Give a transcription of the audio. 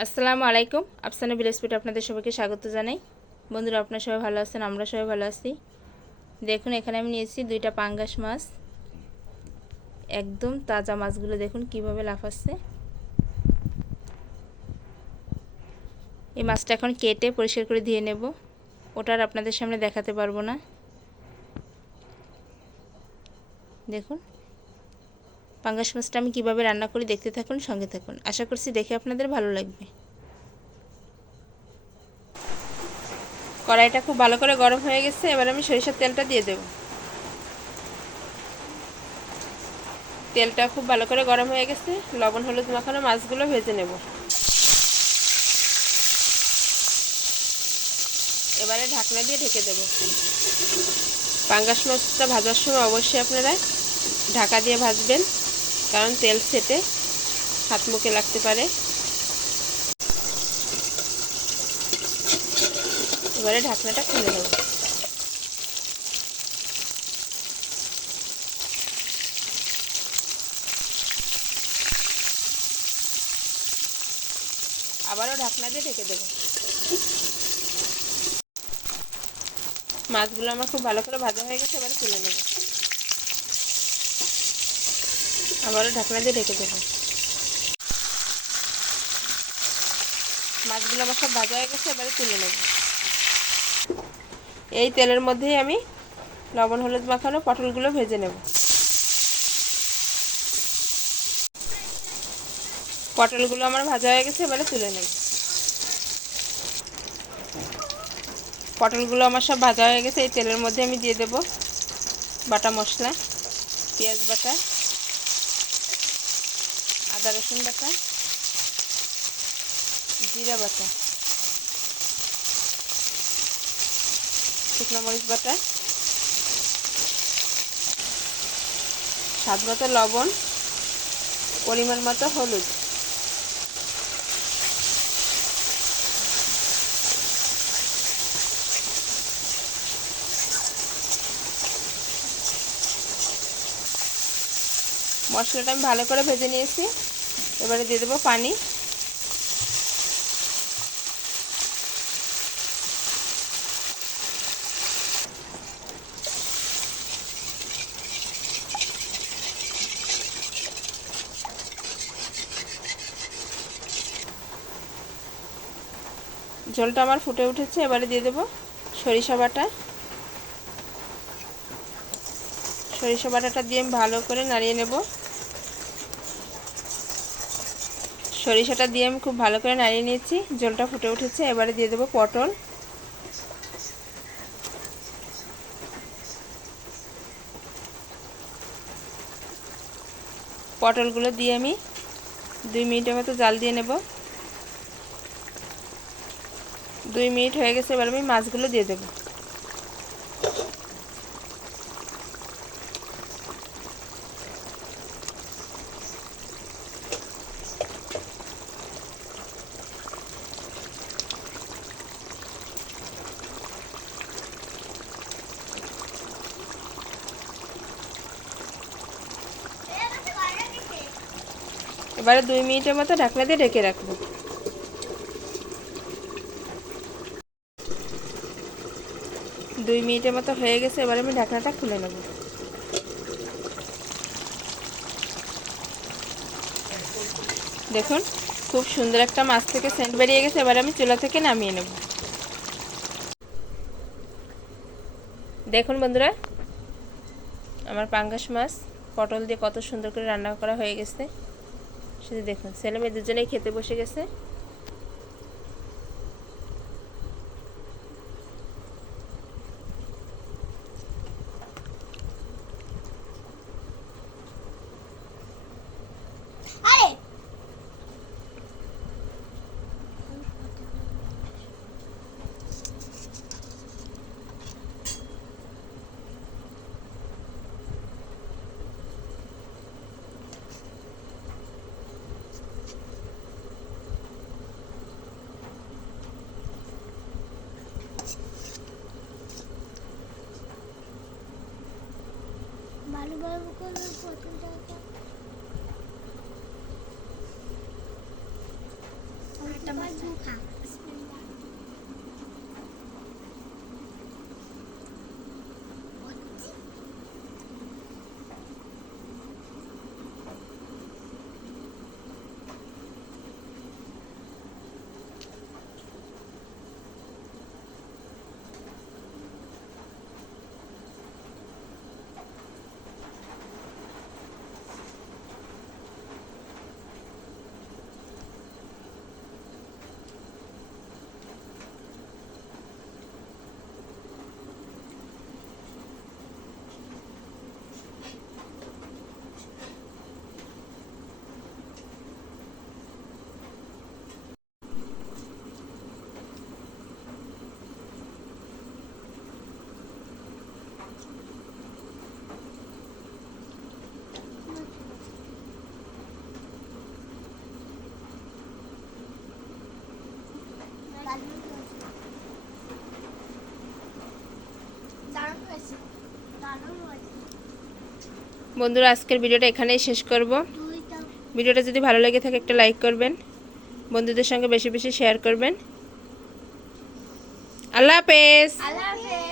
আসসালামু আলাইকুম। আফসানা ভিলেজ ফুডে আপনাদের সবাইকে স্বাগত জানাই। বন্ধুরা, আপনারা সবাই ভালো আছেন? আমরা সবাই ভালো আছি। দেখুন, এখানে আমি নিয়েছি 2টা পাঙ্গাস মাছ। একদম তাজা মাছগুলো দেখুন কিভাবে লাফাচ্ছে। এই মাছটা এখন কেটে পরিষ্কার করে ধুয়ে নেব। ওটা আর আপনাদের সামনে দেখাতে পারবো না। দেখুন পাঙ্গাস মাছটা আমি কিভাবে রান্না করি, দেখতে থাকুন, সঙ্গে থাকুন। আশা করছি দেখে আপনাদের ভালো লাগবে। কড়াইটা খুব ভালো করে গরম হয়ে গেছে। এবার আমি সরিষার তেলটা দিয়ে দেব। তেলটা খুব ভালো করে গরম হয়ে গেছে। লবণ হলুদ মাখানো মাছগুলো ভেজে নেব। এবারে ঢাকনা দিয়ে ঢেকে দেব। পাঙ্গাস মাছটা ভাজার সময় অবশ্যই আপনারা ঢাকা দিয়ে ভাজবেন, কারণ তেল ছেটে হাত মুখে লাগতে পারে। এবারে ঢাকনাটা খুলে দেব। আবারও ঢাকনা দিয়ে ঢেকে দেব। মাছগুলো আমার খুব ভালো করে ভাজা হয়ে গেছে। এবারে তুলে নেব। আবারও ঢাকনা দিয়ে ঢেকে দেব। মাছগুলো আমার সব ভাজা হয়ে গেছে। এবারে তুলে নেব। এই তেলের মধ্যেই আমি লবণ হলুদ মাখানো পটলগুলো ভেজে নেব। পটলগুলো আমার ভাজা হয়ে গেছে। এবারে তুলে নেব। পটলগুলো আমার সব ভাজা হয়ে গেছে। এই তেলের মধ্যে আমি দিয়ে দেব বাটা মশলা, পেঁয়াজ বাটা, আদা রসুন বাটা, জিরা বাটা, শুকনো মরিচ বাটা, স্বাদ মতো লবণ, পরিমাণ মতো হলুদ। মশলাটা আমি ভালো করে ভেজে নিয়েছি। এবারে দিয়ে দেবো পানি। ঝোলটা আমার ফুটে উঠেছে। এবারে দিয়ে দেবো সরিষা বাটা। সরিষা বাটাটা দিয়ে আমি ভালো করে নাড়িয়ে নেব। সরিষাটা দিয়ে আমি খুব ভালো করে নাড়িয়ে নিয়েছি। ঝোলটা ফুটে উঠেছে। এবারে দিয়ে দেবো পটল। পটলগুলো দিয়ে আমি 2 মিনিটের মতো জাল দিয়ে নেব। 2 মিনিট হয়ে গেছে। এবার আমি মাছগুলো দিয়ে দেব। এবারে 2 মিনিটের মতো ঢাকনা দিয়ে ঢেকে রাখবো। 2 মিনিটের মতো হয়ে গেছে। এবারে আমি ঢাকনাটা খুলে নেব। দেখুন খুব সুন্দর একটা মাছ থেকে সেন্ট বেরিয়ে গেছে। এবারে আমি চুলা থেকে নামিয়ে নেব। দেখুন বন্ধুরা, আমার পাঙ্গাস মাছ পটল দিয়ে কত সুন্দর করে রান্না করা হয়ে গেছে। শুধু দেখুন, ছেলে মেয়ে দুজনেই খেতে বসে গেছে। ভালোভাবে করে পটলটাকে একটা মাছ খা বন্ধুরা, আজকের ভিডিওটা এখানেই শেষ করব। ভিডিওটা যদি ভালো লেগে থাকে একটা লাইক করবেন, বন্ধুদের সঙ্গে বেশি বেশি শেয়ার করবেন। আল্লাহ হাফেজ। আল্লাহ হাফেজ।